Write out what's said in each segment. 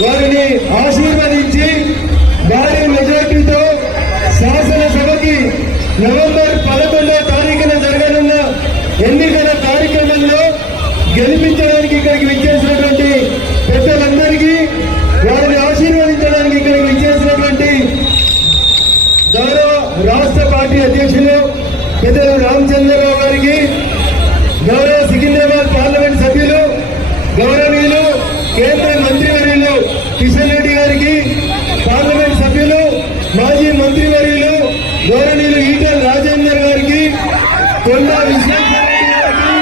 వారిని ఆశీర్వదించి భారీ మెజార్టీతో శాసనసభకి నవంబర్ 11వ తారీఖున జరగనున్న ఎన్నికల కార్యక్రమంలో గెలిపించడానికి ఇక్కడికి విచ్చేసినటువంటి పెద్దలందరికీ, వారిని ఆశీర్వదించడానికి ఇక్కడికి విచ్చేసినటువంటి గౌరవ రాష్ట్ర పార్టీ అధ్యక్షులు పెద్దలు రామచంద్రరావు గారికి, గౌరవ సికింద్రాబాద్ పార్లమెంట్ సభ్యులు గౌరవనీయులు కేంద్ర మంత్రివర్యులు కిషన్ రెడ్డి గారికి, పార్లమెంట్ సభ్యులు మాజీ మంత్రివర్యులు గౌరవనీయులు ఈటెల రాజేందర్ గారికి, కొండా విశ్వేశ్వరరెడ్డి గారికి,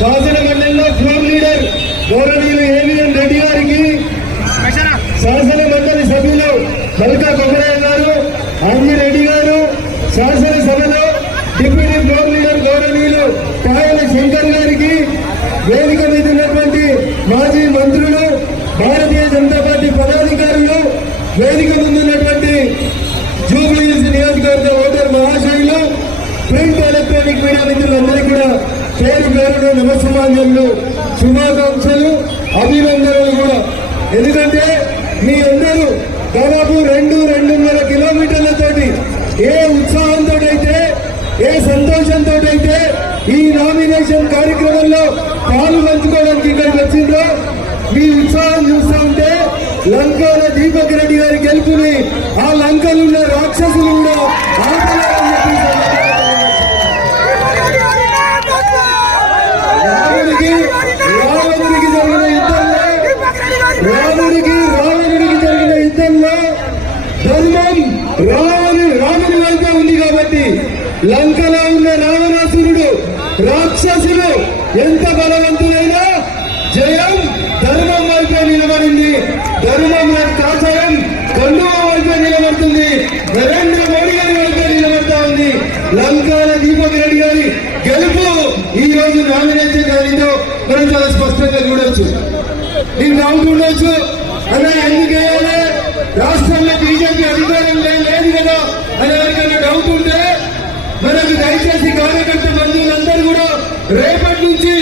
శాసన మండలిలో ఫ్లోర్ లీడర్ గౌరవనీయులు ఏవిఎన్ రెడ్డి గారికి, శాసన మండలి సభ్యులు మల్కా కొమరయ్య గారు, అంజిరెడ్డి గారు, శాసనసభలో డిప్యూటీ ఫ్లోర్ లీడర్ గౌరవనీయులు పాయల శంకర్ గారికి, వేదిక మీద ఉన్నటువంటి మాజీ మంత్రులు, భారతీయ జనతా పార్టీ పదాధికారులు, వేదిక ముందున్నటువంటి జూబ్లీహిల్స్ నియోజకవర్గ ఓటర్ మహాశయులు, ప్రింట్ ఎలక్ట్రానిక్ మీడియా మిత్రులందరికీ కూడా పేరు పేరున నమస్కారాలు, శుభాకాంక్షలు, అభినందనలు కూడా. ఎందుకంటే మీ అందరూ దాదాపు 2-2.5 కిలోమీటర్లతోటి ఏ ఉత్సాహంతో అయితే, ఏ సంతోషంతో అయితే ఈ నామినేషన్ కార్యక్రమంలో పాలు పంచుకోవడానికి ఇక్కడికి వచ్చిందో మీ ఉత్సాహం చూస్తూ ఉంటే లంకల దీపక్ రెడ్డి గారి గెలుపుని ఆ లంకలున్న రాక్షసులు కూడా ఆపలేరని చెప్పి రావణుడికి జరిగిన యుద్ధంలో ధర్మం రాముని వైపే ఉంది కాబట్టి లంకలో ఉన్న రావణాసురుడు రాక్షసులు ఎంత బలవంతులైనా జయం ధర్మం వైపే నిలబడింది. ధర్మం కాషాయం కండువ వైపే నిలబడుతుంది. నరేంద్ర మోడీ గారి వైపే నిలబడతా ఉంది. లంకాల దీపక్ రెడ్డి గారి గెలుపు ఈ రోజు నామినేషన్ గారితో మనం చాలా స్పష్టంగా చూడొచ్చు. నీకు డౌట్ ఉండొచ్చు, అన్న ఎందుకు వేయాలి, రాష్ట్రంలో బీజేపీ అధికారం లేదు కదా అని ఎవరికైనా డౌట్ ఉంటే మనకు దయచేసి కార్యకర్త బంధువులందరూ కూడా రేపటి నుంచి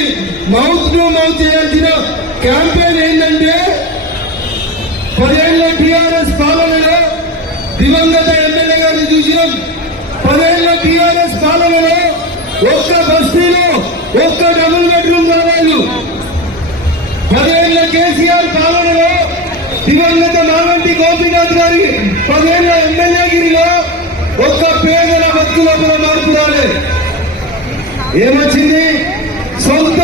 మౌత్ టు మౌత్ చేయాల్సిన క్యాంపెయిన్ ఏంటంటే 10 ఏళ్ల టీఆర్ఎస్ పాలనలో దివంగత ఎమ్మెల్యే గారిని చూసినాం. 10 ఏళ్ల టీఆర్ఎస్ పాలనలో ఒక్క బస్తీలో ఒక్క డబుల్ బెడ్రూమ్ రాలేదు. 10 ఏళ్ల కేసీఆర్ పాలనలో దివంగత మాగంటి గోపీనాథ్ గారి 10 ఏళ్ల ఎమ్మెల్యేగిరిలో ఒక్క పేదల భక్తుల కూడా మార్పు రాలేదు. ఏమొచ్చింది? సొంత